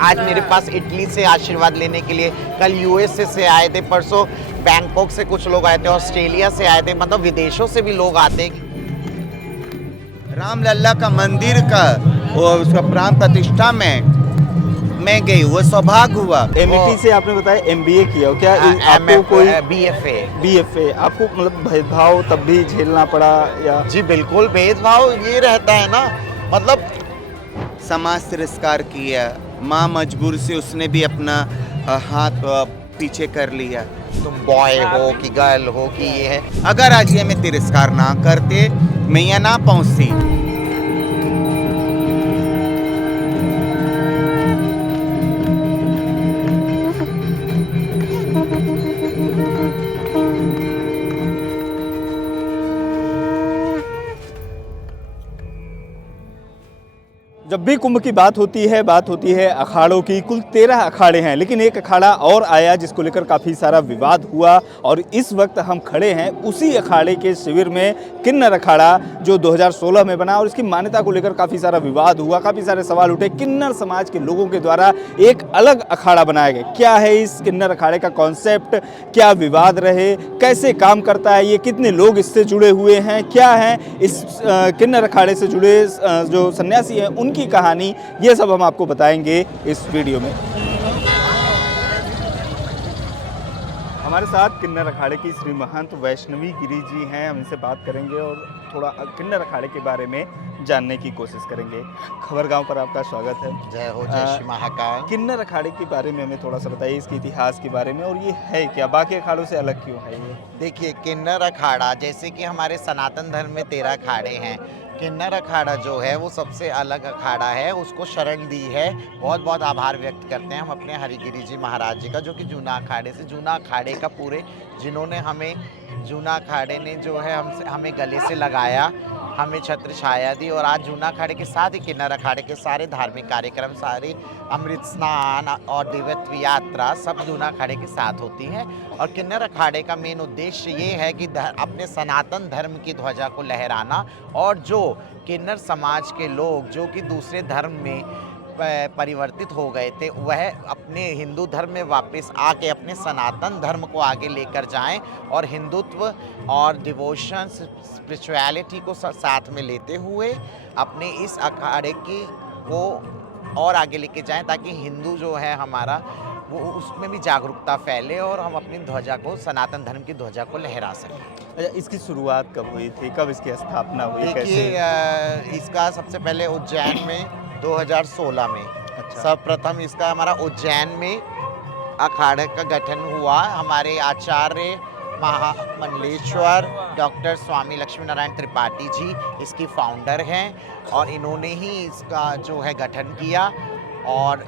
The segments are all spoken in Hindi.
आज मेरे पास इटली से आशीर्वाद लेने के लिए, कल यूएसए से आए थे, परसों बैंकॉक से कुछ लोग आए थे, ऑस्ट्रेलिया से आए थे, मतलब विदेशों से भी लोग आते हैं। रामलला का मंदिर का वो उसका प्राण प्रतिष्ठा में मैं गई, वो सौभाग्य हुआ। एमईटी से आपने बताया एमबीए किया हो, क्या आपको कोई बीएफए। बीएफए आपको मतलब भेदभाव तब भी झेलना पड़ा या? जी बिल्कुल, भेदभाव ये रहता है ना, मतलब समाज तिरस्कार किया, माँ मजबूर से उसने भी अपना हाथ पीछे कर लिया। तुम बॉय हो कि गर्ल हो कि ये है। अगर आज ये में तिरस्कार ना करते, मैं यहाँ ना पहुँचती। जब भी कुंभ की बात होती है अखाड़ों की। कुल 13 अखाड़े हैं, लेकिन एक अखाड़ा और आया जिसको लेकर काफ़ी सारा विवाद हुआ और इस वक्त हम खड़े हैं उसी अखाड़े के शिविर में, किन्नर अखाड़ा, जो 2016 में बना और इसकी मान्यता को लेकर काफ़ी सारा विवाद हुआ, काफ़ी सारे सवाल उठे। किन्नर समाज के लोगों के द्वारा एक अलग अखाड़ा बनाया गया। क्या है इस किन्नर अखाड़े का कॉन्सेप्ट, क्या विवाद रहे, कैसे काम करता है ये, कितने लोग इससे जुड़े हुए हैं, क्या है इस किन्नर अखाड़े से जुड़े जो सन्यासी हैं उनकी कहानी, ये सब हम आपको बताएंगे इस वीडियो में। हमारे साथ किन्नर अखाड़े की श्री महंत वैष्णवी गिरी जी हैं, हम इनसे बात करेंगे और थोड़ा किन्नर अखाड़े के बारे में जानने की कोशिश करेंगे। खबरगांव पर आपका स्वागत है। जय हो, जय श्री महाकाल। किन्नर अखाड़े के बारे में हमें थोड़ा सा बताइए, इसके इतिहास के बारे में, और ये है क्या, बाकी अखाड़ों से अलग क्यों है ये? देखिए, किन्नर अखाड़ा जैसे कि हमारे सनातन धर्म में 13 अखाड़े हैं, किन्नर अखाड़ा जो है वो सबसे अलग अखाड़ा है, उसको शरण दी है। बहुत बहुत आभार व्यक्त करते हैं हम अपने हरिगिरी जी महाराज जी का, जो कि जूना अखाड़े से, जूना अखाड़े का पूरे, जिन्होंने हमें, जूना अखाड़े ने जो है हमें गले से लगाया, हमें छत्र छाया दी, और आज जूना अखाड़े के साथ ही किन्नर अखाड़े के सारे धार्मिक कार्यक्रम, सारे अमृत स्नान और दिव्यत्व यात्रा सब जूना अखाड़े के साथ होती हैं। और किन्नर अखाड़े का मेन उद्देश्य ये है कि अपने सनातन धर्म की ध्वजा को लहराना, और जो किन्नर समाज के लोग जो कि दूसरे धर्म में परिवर्तित हो गए थे, वह अपने हिंदू धर्म में वापस आके अपने सनातन धर्म को आगे लेकर जाएं और हिंदुत्व और डिवोशन, स्पिरिचुअलिटी को साथ में लेते हुए अपने इस अखाड़े की को और आगे लेके जाएं, ताकि हिंदू जो है हमारा वो उसमें भी जागरूकता फैले और हम अपनी ध्वजा को, सनातन धर्म की ध्वजा को लहरा सकें। अच्छा, इसकी शुरुआत कब हुई थी, कब इसकी स्थापना हुई? देखिए, इसका सबसे पहले उज्जैन में 2016 में, अच्छा। सर्वप्रथम इसका हमारा उज्जैन में अखाड़े का गठन हुआ। हमारे आचार्य महामंडलेश्वर डॉक्टर स्वामी लक्ष्मी नारायण त्रिपाठी जी इसकी फाउंडर हैं, और इन्होंने ही इसका जो है गठन किया, और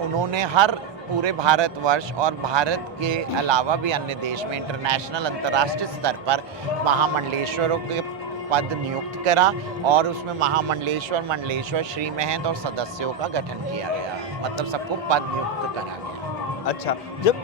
उन्होंने हर पूरे भारतवर्ष और भारत के अलावा भी अन्य देश में इंटरनेशनल, अंतर्राष्ट्रीय स्तर पर महामंडलेश्वरों के पद नियुक्त करा, और उसमें महामंडलेश्वर, मंडलेश्वर, श्री महंत और सदस्यों का गठन किया गया, मतलब सबको पद नियुक्त करा गया। अच्छा, जब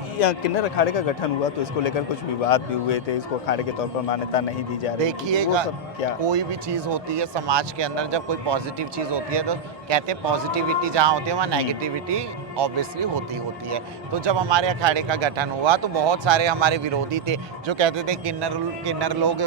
किन्नर अखाड़े का गठन हुआ तो इसको लेकर कुछ विवाद भी हुए थे, इसको अखाड़े के तौर पर मान्यता नहीं दी जा रही। देखिएगा, क्या कोई भी चीज़ होती है समाज के अंदर, जब कोई पॉजिटिव चीज़ होती है तो कहते हैं पॉजिटिविटी जहाँ होती है वहाँ नेगेटिविटी ऑब्वियसली होती है। तो जब हमारे अखाड़े का गठन हुआ तो बहुत सारे हमारे विरोधी थे जो कहते थे किन्नर लोग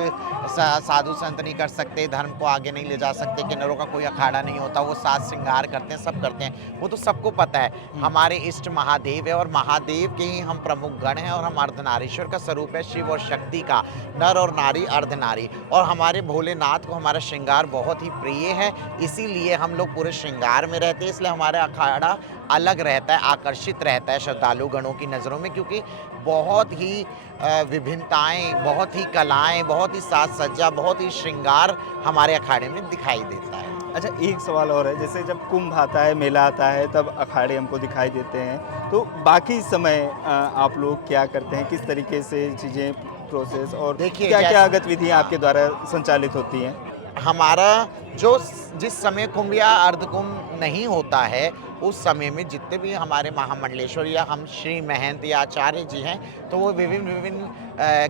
साधु संत नहीं कर सकते, धर्म को आगे नहीं ले जा सकते, किन्नरों का कोई अखाड़ा नहीं होता, वो साज श्रृंगार करते हैं, सब करते हैं। वो तो सबको पता है, हमारे इष्ट महादेव है और महादेव के ही हम प्रमुख गण हैं, और हम अर्धनारीश्वर का स्वरूप है, शिव और शक्ति का, नर और नारी अर्धनारी, और हमारे भोलेनाथ को हमारा श्रृंगार बहुत ही प्रिय है, इसीलिए हम लोग पूरे श्रृंगार में रहते हैं। इसलिए हमारा अखाड़ा अलग रहता है, आकर्षित रहता है श्रद्धालु गणों की नज़रों में, क्योंकि बहुत ही विभिन्नताएं, बहुत ही कलाएं, बहुत ही साज सज्जा, बहुत ही श्रृंगार हमारे अखाड़े में दिखाई देता है। अच्छा, एक सवाल और है, जैसे जब कुंभ आता है, मेला आता है, तब अखाड़े हमको दिखाई देते हैं, तो बाकी समय आप लोग क्या करते हैं, किस तरीके से चीज़ें, प्रोसेस, और देखिए, क्या क्या गतिविधियाँ आपके द्वारा संचालित होती हैं? हमारा जो जिस समय कुंभ या अर्धकुंभ नहीं होता है, उस समय में जितने भी हमारे महामंडलेश्वर या हम श्री महंत या आचार्य जी हैं, तो वो विभिन्न विभिन्न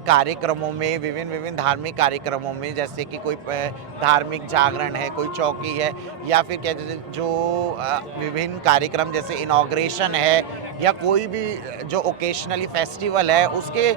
कार्यक्रमों में, विभिन्न विभिन्न धार्मिक कार्यक्रमों में, जैसे कि कोई धार्मिक जागरण है, कोई चौकी है, या फिर क्या जो विभिन्न कार्यक्रम जैसे इनॉग्रेशन है या कोई भी जो ओकेशनली फेस्टिवल है, उसके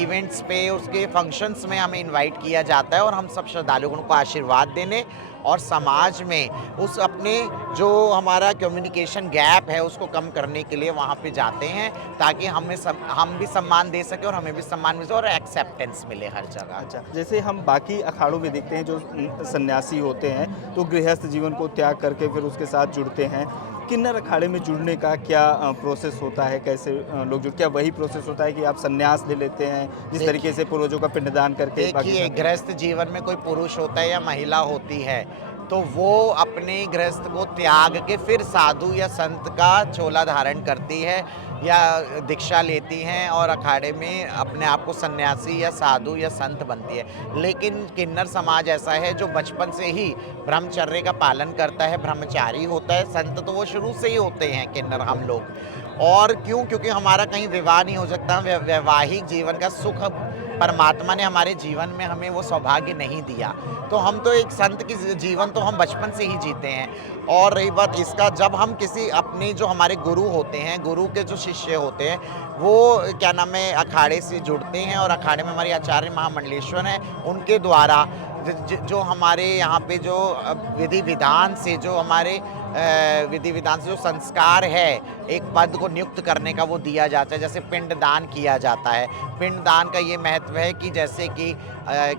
इवेंट्स पे, उसके फंक्शंस में हमें इनवाइट किया जाता है और हम सब श्रद्धालुओं को आशीर्वाद देने और समाज में उस अपने जो हमारा कम्युनिकेशन गैप है उसको कम करने के लिए वहाँ पे जाते हैं, ताकि हम भी सम्मान दे सके और हमें भी सम्मान मिले और एक्सेप्टेंस मिले हर जगह। अच्छा, जैसे हम बाकी अखाड़ों में देखते हैं जो सन्यासी होते हैं तो गृहस्थ जीवन को त्याग करके फिर उसके साथ जुड़ते हैं। किन्नर अखाड़े में जुड़ने का क्या प्रोसेस होता है, कैसे लोग जुड़, क्या वही प्रोसेस होता है कि आप सन्यास ले लेते हैं जिस तरीके से पूर्वजों का पिंडदान करके? देखिए, गृहस्थ जीवन में कोई पुरुष होता है या महिला होती है, तो वो अपने गृहस्थ को त्याग के फिर साधु या संत का चोला धारण करती है या दीक्षा लेती हैं और अखाड़े में अपने आप को सन्यासी या साधु या संत बनती है। लेकिन किन्नर समाज ऐसा है जो बचपन से ही ब्रह्मचर्य का पालन करता है, ब्रह्मचारी होता है। संत तो वो शुरू से ही होते हैं किन्नर हम लोग। और क्यों? क्योंकि हमारा कहीं विवाह नहीं हो सकता, वैवाहिक जीवन का सुख परमात्मा ने हमारे जीवन में हमें वो सौभाग्य नहीं दिया, तो हम तो एक संत की जीवन तो हम बचपन से ही जीते हैं। और रही बात इसका, जब हम किसी अपने जो हमारे गुरु होते हैं, गुरु के जो शिष्य होते हैं, वो क्या नाम है अखाड़े से जुड़ते हैं और अखाड़े में हमारे आचार्य महामंडलेश्वर हैं, उनके द्वारा जो हमारे यहाँ पे जो विधि विधान से जो हमारे विधि विधान से जो संस्कार है एक पद को नियुक्त करने का वो दिया जाता है। जैसे पिंडदान किया जाता है। पिंडदान का ये महत्व है कि जैसे कि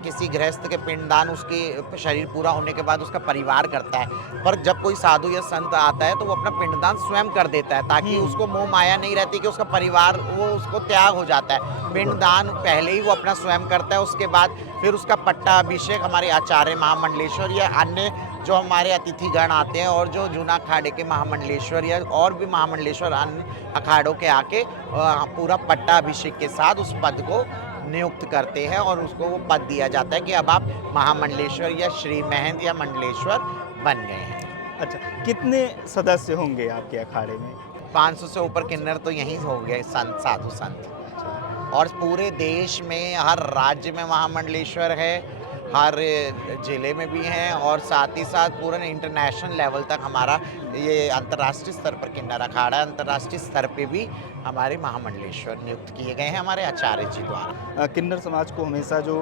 किसी गृहस्थ के पिंडदान उसके शरीर पूरा होने के बाद उसका परिवार करता है, पर जब कोई साधु या संत आता है तो वो अपना पिंडदान स्वयं कर देता है, ताकि उसको मोह माया नहीं रहती कि उसका परिवार वो उसको त्याग हो जाता है। पिंडदान पहले ही वो अपना स्वयं करता है, उसके बाद फिर उसका पट्टा अभिषेक हमारे आचार्य महामंडलेश्वर या अन्य जो हमारे अतिथिगण आते हैं और जो जूना अखाड़े के महामंडलेश्वर या और भी महामंडलेश्वर अन्य अखाड़ों के आके पूरा पट्टा अभिषेक के साथ उस पद को नियुक्त करते हैं और उसको वो पद दिया जाता है कि अब आप महामंडलेश्वर या श्री महंत या मंडलेश्वर बन गए हैं। अच्छा, कितने सदस्य होंगे आपके अखाड़े में? 500 से ऊपर किन्नर तो यहीं हो गए, संत साधु संत। और पूरे देश में हर राज्य में महामंडलेश्वर है, हर ज़िले में भी हैं, और साथ ही साथ पूरा इंटरनेशनल लेवल तक हमारा ये अंतर्राष्ट्रीय स्तर पर किन्नर अखाड़ा, अंतर्राष्ट्रीय स्तर पे भी हमारे महामंडलेश्वर नियुक्त किए गए हैं हमारे आचार्य जी द्वारा। किन्नर समाज को हमेशा जो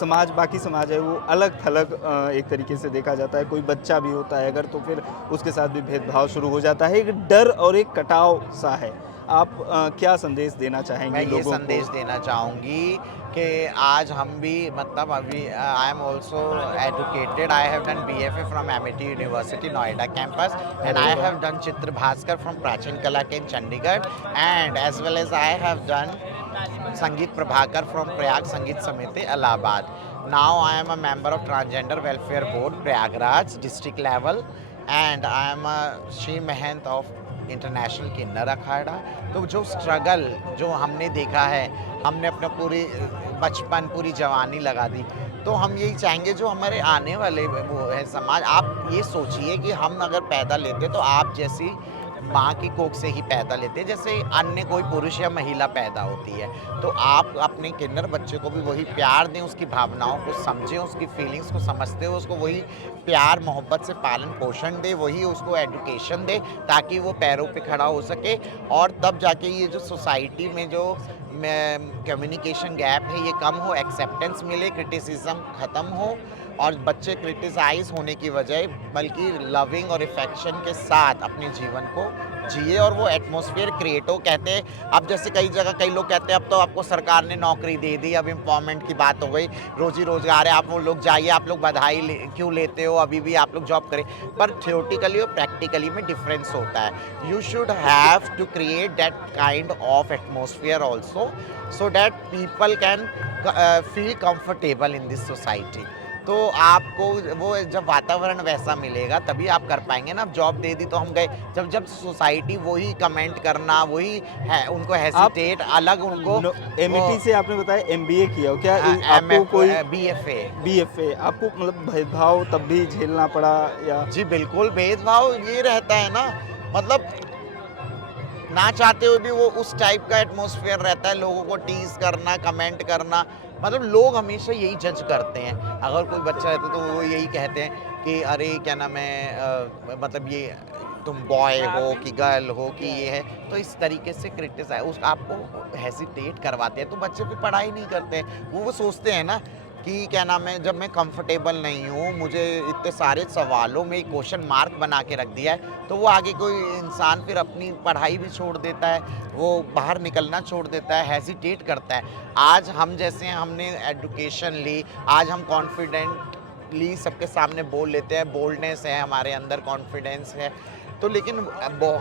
समाज बाकी समाज है वो अलग थलग एक तरीके से देखा जाता है। कोई बच्चा भी होता है अगर तो फिर उसके साथ भी भेदभाव शुरू हो जाता है, एक डर और एक कटाव सा है। आप क्या संदेश देना चाहेंगे? मैं ये लोगों संदेश देना चाहूँगी कि आज हम भी मतलब अभी I am also educated, I have done BFA from MIT university Noida campus and I have done Chitra Bhaskar from Prachin Kala के Chandigarh and as well as I have done Sangeet Prabhakar from Prayag Sangeet Samiti Allahabad. Now I am a member of transgender welfare board Prayagraj district level and I am a Shri Mahant of international Kinnar Akhada. तो जो स्ट्रगल जो हमने देखा है, हमने अपना पूरी बचपन पूरी जवानी लगा दी, तो हम यही चाहेंगे जो हमारे आने वाले वो है समाज, आप ये सोचिए कि हम अगर पैदा लेते तो आप जैसी माँ की कोख से ही पैदा लेते हैं जैसे अन्य कोई पुरुष या महिला पैदा होती है। तो आप अपने किन्नर बच्चे को भी वही प्यार दें, उसकी भावनाओं को समझें, उसकी फीलिंग्स को समझते हुए उसको वही प्यार मोहब्बत से पालन पोषण दे, वही उसको एजुकेशन दे ताकि वो पैरों पे खड़ा हो सके। और तब जाके ये जो सोसाइटी में जो कम्युनिकेशन गैप है ये कम हो, एक्सेप्टेंस मिले, क्रिटिसिज्म ख़त्म हो और बच्चे क्रिटिसाइज होने की बजाय बल्कि लविंग और इफेक्शन के साथ अपने जीवन को जिए और वो एटमॉस्फेयर क्रिएट हो। कहते हैं अब जैसे कई जगह कई लोग कहते हैं अब तो आपको सरकार ने नौकरी दे दी, अब एम्पावरमेंट की बात हो गई, रोजी रोजगार है, आप वो लोग जाइए, आप लोग बधाई क्यों लेते हो, अभी भी आप लोग जॉब करें। पर थियोरेटिकली और प्रैक्टिकली में डिफरेंस होता है। You should have to create that kind of atmosphere also so that people can feel comfortable in this society. तो आपको वो जब वातावरण वैसा मिलेगा तभी आप कर पाएंगे ना। अब जॉब दे दी तो हम गए, जब सोसाइटी वही कमेंट करना, वही है उनको हेसिटेट अलग उनको। MIT से आपने बताया MBA किया हो, क्या आपको कोई BFA आपको मतलब भेदभाव तब भी झेलना पड़ा या? जी बिल्कुल, भेदभाव ये रहता है ना मतलब ना चाहते हुए भी वो उस टाइप का एटमॉस्फेयर रहता है, लोगों को टीज करना, कमेंट करना। मतलब लोग हमेशा यही जज करते हैं। अगर कोई बच्चा रहता है तो वो यही कहते हैं कि अरे क्या नाम है, मतलब ये तुम बॉय हो कि गर्ल हो कि ये है, तो इस तरीके से क्रिटिसाइज उस आपको हेसिटेट करवाते हैं, तो बच्चे फिर पढ़ाई नहीं करते हैं। वो सोचते हैं ना कि क्या नाम है, जब मैं कंफर्टेबल नहीं हूँ, मुझे इतने सारे सवालों में क्वेश्चन मार्क बना के रख दिया है, तो वो आगे कोई इंसान फिर अपनी पढ़ाई भी छोड़ देता है, वो बाहर निकलना छोड़ देता है, हेजिटेट करता है। आज हम जैसे हैं, हमने एजुकेशन ली, आज हम कॉन्फिडेंटली सबके सामने बोल लेते हैं, बोल्डनेस है हमारे अंदर, कॉन्फिडेंस है। तो लेकिन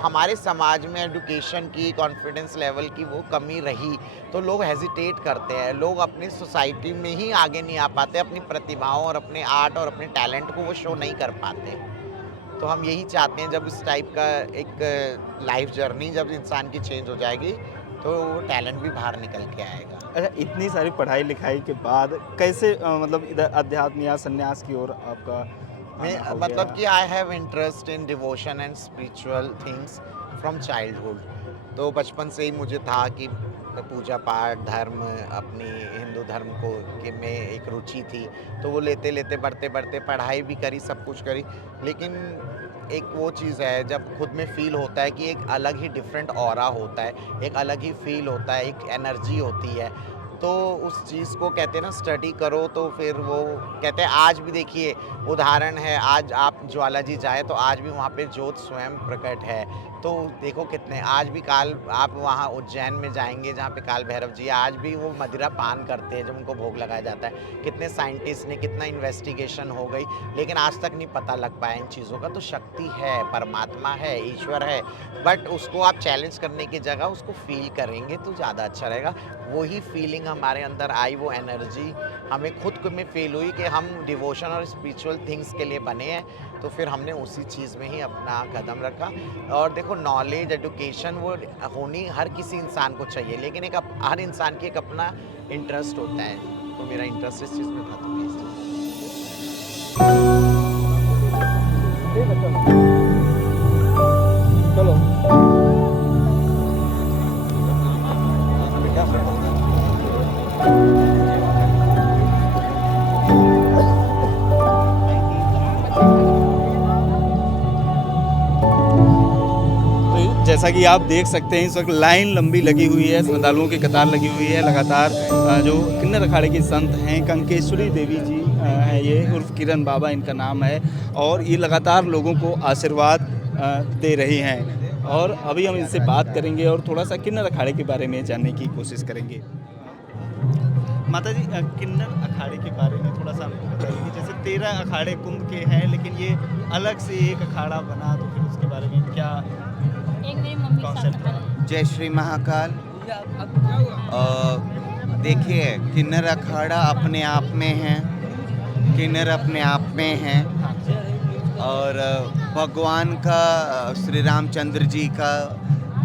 हमारे समाज में एजुकेशन की, कॉन्फिडेंस लेवल की वो कमी रही, तो लोग हेजिटेट करते हैं, लोग अपनी सोसाइटी में ही आगे नहीं आ पाते, अपनी प्रतिभाओं और अपने आर्ट और अपने टैलेंट को वो शो नहीं कर पाते। तो हम यही चाहते हैं, जब इस टाइप का एक लाइफ जर्नी जब इंसान की चेंज हो जाएगी, तो वो टैलेंट भी बाहर निकल के आएगा। अच्छा, इतनी सारी पढ़ाई लिखाई के बाद कैसे मतलब इधर अध्यात्म या संन्यास की ओर आपका मैं आना हो मतलब गया? कि I have interest in devotion and spiritual things from childhood. तो बचपन से ही मुझे था कि पूजा पाठ, धर्म, अपनी हिंदू धर्म को कि में एक रुचि थी। तो वो लेते लेते बढ़ते बढ़ते पढ़ाई भी करी, सब कुछ करी। लेकिन एक वो चीज़ है, जब खुद में फील होता है कि एक अलग ही डिफरेंट ऑरा होता है, एक अलग ही फील होता है, एक एनर्जी होती है, तो उस चीज़ को कहते हैं ना, स्टडी करो तो फिर वो कहते हैं। आज भी देखिए, उदाहरण है, आज आप ज्वाला जी जाए तो आज भी वहाँ पे ज्योत स्वयं प्रकट है। तो देखो कितने, आज भी काल आप वहाँ उज्जैन में जाएंगे जहाँ पे काल भैरव जी है, आज भी वो मदिरा पान करते हैं जब उनको भोग लगाया जाता है। कितने साइंटिस्ट ने, कितना इन्वेस्टिगेशन हो गई, लेकिन आज तक नहीं पता लग पाया इन चीज़ों का। तो शक्ति है, परमात्मा है, ईश्वर है, बट उसको आप चैलेंज करने की जगह उसको फील करेंगे तो ज़्यादा अच्छा रहेगा। वही फीलिंग हमारे अंदर आई, वो एनर्जी हमें खुद में फील हुई कि हम डिवोशन और स्पिरिचुअल थिंग्स के लिए बने हैं। तो फिर हमने उसी चीज़ में ही अपना कदम रखा। और देखो, नॉलेज, एजुकेशन वो होनी हर किसी इंसान को चाहिए, लेकिन हर इंसान की एक अपना इंटरेस्ट होता है। तो मेरा इंटरेस्ट इस चीज़ में था, तो मैं इस जैसा कि आप देख सकते हैं, इस वक्त लाइन लंबी लगी हुई है, श्रद्धालुओं की कतार लगी हुई है लगातार। जो किन्नर अखाड़े की संत हैं, कंकेश्वरी देवी जी हैं, ये उर्फ किरण बाबा इनका नाम है, और ये लगातार लोगों को आशीर्वाद दे रही हैं। और अभी हम इनसे बात करेंगे और थोड़ा सा किन्नर अखाड़े के बारे में जानने की कोशिश करेंगे। माता जी, किन्नर अखाड़े के बारे में थोड़ा सा हमको बताइए कि जैसे 13 अखाड़े कुंभ के हैं, लेकिन ये अलग से एक अखाड़ा बना, तो फिर उसके बारे में क्या कॉन्सेप्ट है? जय श्री महाकाल। देखिए, किन्नर अखाड़ा अपने आप में है, किन्नर अपने आप में है, और भगवान का, श्री रामचंद्र जी का,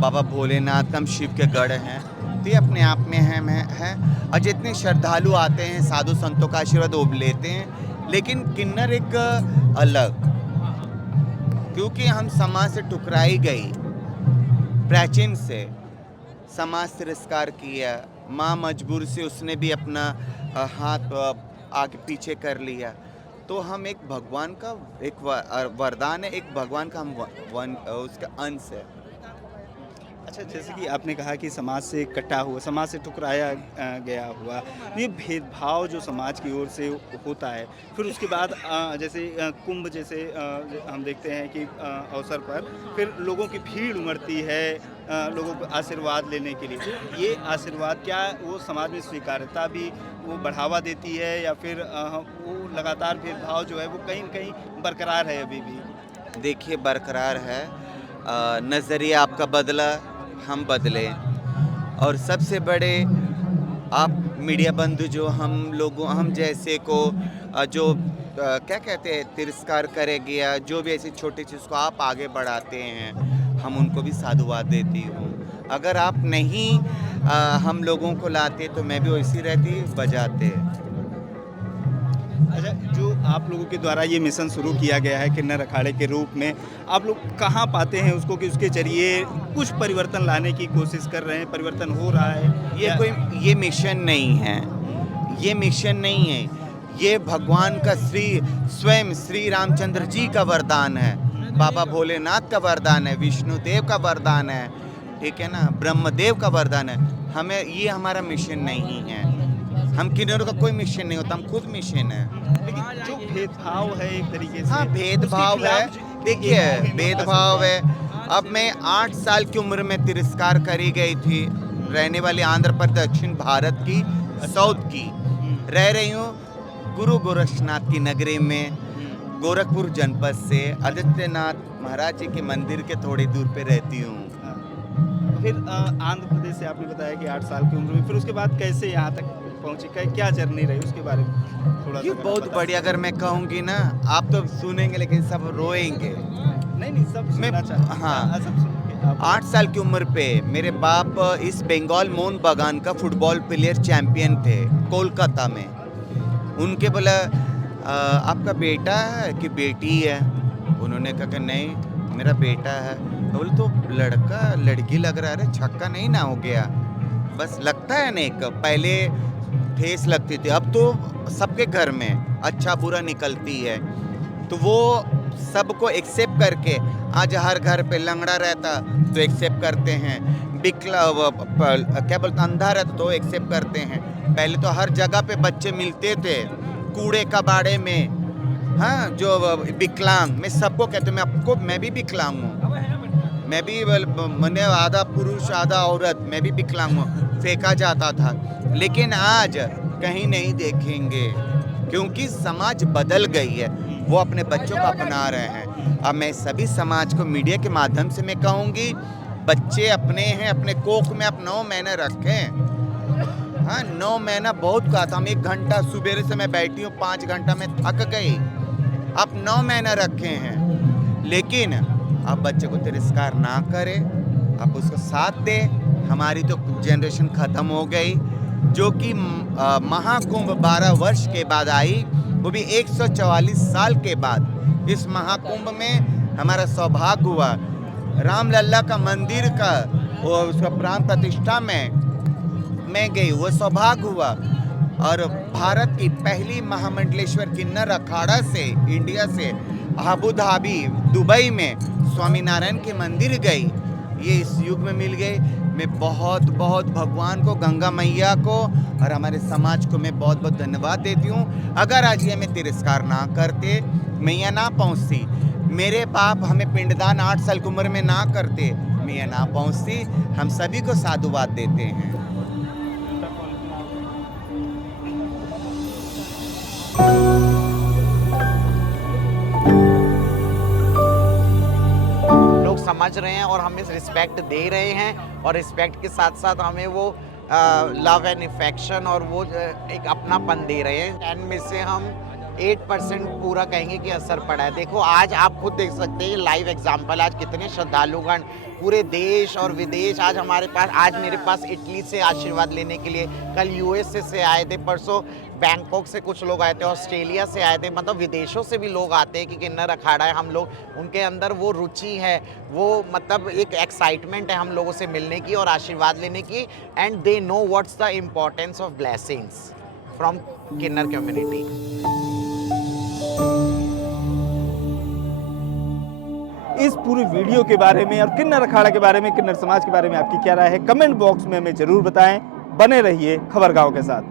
बाबा भोलेनाथ, हम शिव के गढ़ हैं, तो ये अपने आप में है। और जितने श्रद्धालु आते हैं, साधु संतों का आशीर्वाद वो लेते हैं, लेकिन किन्नर एक अलग, क्योंकि हम समाज से टुकराई गई, प्राचीन से समाज तिरस्कार किया, माँ मजबूर से उसने भी अपना हाथ आगे पीछे कर लिया। तो हम एक भगवान का एक वरदान है, एक भगवान का हम उसका अंश है। अच्छा, जैसे कि आपने कहा कि समाज से कटा हुआ, समाज से टुकराया गया हुआ, ये भेदभाव जो समाज की ओर से होता है, फिर उसके बाद जैसे कुंभ जैसे हम देखते हैं कि अवसर पर फिर लोगों की भीड़ उमड़ती है लोगों को आशीर्वाद लेने के लिए। तो ये आशीर्वाद क्या वो समाज में स्वीकार्यता भी वो बढ़ावा देती है, या फिर वो लगातार भेदभाव जो है वो कहीं न कहीं बरकरार है अभी भी? देखिए, बरकरार है। नज़रिया आपका बदला, हम बदले, और सबसे बड़े आप मीडिया बंधु जो हम जैसे को जो क्या कहते हैं, तिरस्कार करेंगे या जो भी ऐसी छोटी चीज़ को आप आगे बढ़ाते हैं, हम उनको भी साधुवाद देती हूँ। अगर आप नहीं हम लोगों को लाते तो मैं भी वैसी रहती बजाते। अच्छा, जो आप लोगों के द्वारा ये मिशन शुरू किया गया है किन्नर अखाड़े के रूप में, आप लोग कहाँ पाते हैं उसको कि उसके जरिए कुछ परिवर्तन लाने की कोशिश कर रहे हैं, परिवर्तन हो रहा है? ये मिशन नहीं है, ये मिशन नहीं है, ये भगवान का स्वयं श्री रामचंद्र जी का वरदान है, बाबा भोलेनाथ का वरदान है, विष्णु देव का वरदान है, ठीक है ना, ब्रह्मदेव का वरदान है। हमें ये हमारा मिशन नहीं है, हम किन्नरों का कोई मिशन नहीं होता, हम खुद मिशन है। लेकिन जो भेदभाव है एक तरीके से, हाँ, भेदभाव है, देखिए भेदभाव है। अब मैं 8 साल की उम्र में तिरस्कार करी गई थी, रहने वाली आंध्र प्रदेश दक्षिण भारत की साउथ की, रह रही हूँ गुरु गोरक्षनाथ की नगरी में, गोरखपुर जनपद से आदित्यनाथ महाराज जी के मंदिर के थोड़ी दूर पे रहती हूँ। फिर आंध्र प्रदेश से आपने बताया कि 8 साल की उम्र में, फिर उसके बाद कैसे यहाँ तक पहुँची, क्या जर्नी रही उसके बारे में थोड़ा ये सा बहुत बता बढ़िया, अगर मैं कहूँगी ना आप तो सुनेंगे लेकिन सब रोएंगे। नहीं सब सुनना चाहते, हाँ। सब सुन के आप 8 साल की उम्र पे मेरे बाप इस बंगाल मोहन बागान का फुटबॉल प्लेयर चैंपियन थे कोलकाता में। उनके बोला आपका बेटा है कि बेटी है? उन्होंने कहा कि नहीं मेरा बेटा है। तो बोले तो लड़का लड़की लग रहा है, छक्का नहीं ना हो गया? बस लगता है नहीं, पहले ठेस लगती थी, अब तो सबके घर में अच्छा बुरा निकलती है। तो वो सबको एक्सेप्ट करके आज हर घर पे लंगड़ा रहता तो एक्सेप्ट करते हैं, बिकला क्या बोलते अंधा रहता तो एक्सेप्ट करते हैं। पहले तो हर जगह पे बच्चे मिलते थे, कूड़े कबाड़े में, हाँ, जो विकलांग, मैं सबको कहते हूँ, मैं भी विकलांग हूँ, मैं भी मैंने आधा पुरुष आधा औरत, मैं भी विकलांग हूँ, फेंका जाता था। लेकिन आज कहीं नहीं देखेंगे क्योंकि समाज बदल गई है, वो अपने बच्चों को अपना रहे हैं। अब मैं सभी समाज को मीडिया के माध्यम से मैं कहूँगी, बच्चे अपने हैं, अपने कोख में आप 9 महीने रखें। हाँ, 9 महीना बहुत कहा था, हम 1 घंटा सुबह से मैं बैठी हूँ, 5 घंटा में थक गई। आप 9 महीने रखे हैं, लेकिन आप बच्चे को तिरस्कार ना करें, आप उसको साथ दें। हमारी तो जनरेशन ख़त्म हो गई, जो कि महाकुंभ 12 वर्ष के बाद आई, वो भी 144 साल के बाद। इस महाकुंभ में हमारा सौभाग्य हुआ, रामलला का मंदिर का वो उसका प्राण प्रतिष्ठा में मैं गई, वो सौभाग्य हुआ। और भारत की पहली महामंडलेश्वर किन्नर अखाड़ा से इंडिया से अबू धाबी दुबई में स्वामीनारायण के मंदिर गई, ये इस युग में मिल गई। मैं बहुत बहुत भगवान को, गंगा मैया को और हमारे समाज को मैं बहुत बहुत धन्यवाद देती हूँ। अगर आज ये मैं तिरस्कार ना करते, मैया ना पहुँचती, मेरे बाप हमें पिंडदान 8 साल की उम्र में ना करते, मैया ना पहुँचती। हम सभी को साधुवाद देते हैं। समझ रहे हैं और हमें रिस्पेक्ट दे रहे हैं, और रिस्पेक्ट के साथ साथ हमें वो लव एंड इफेक्शन और वो एक अपनापन दे रहे हैं। 10 में से हम 8% पूरा कहेंगे कि असर पड़ा है। देखो आज आप खुद देख सकते हैं, लाइव एग्जाम्पल, आज कितने श्रद्धालुगण पूरे देश और विदेश, आज हमारे पास, आज मेरे पास इटली से आशीर्वाद लेने के लिए, कल यूएसए से आए थे, परसों बैंकॉक से कुछ लोग आए थे, ऑस्ट्रेलिया से आए थे, मतलब विदेशों से भी लोग आते हैं कि किन्नर अखाड़ा है। हम लोग, उनके अंदर वो रुचि है, वो मतलब एक एक्साइटमेंट है हम लोगों से मिलने की और आशीर्वाद लेने की, and they know what's the importance of blessings from kinnar community. इस पूरी वीडियो के बारे में और किन्नर अखाड़ा के बारे में, किन्नर समाज के बारे में आपकी क्या राय है, कमेंट बॉक्स में हमें जरूर बताएं। बने रहिए खबरगांव के साथ।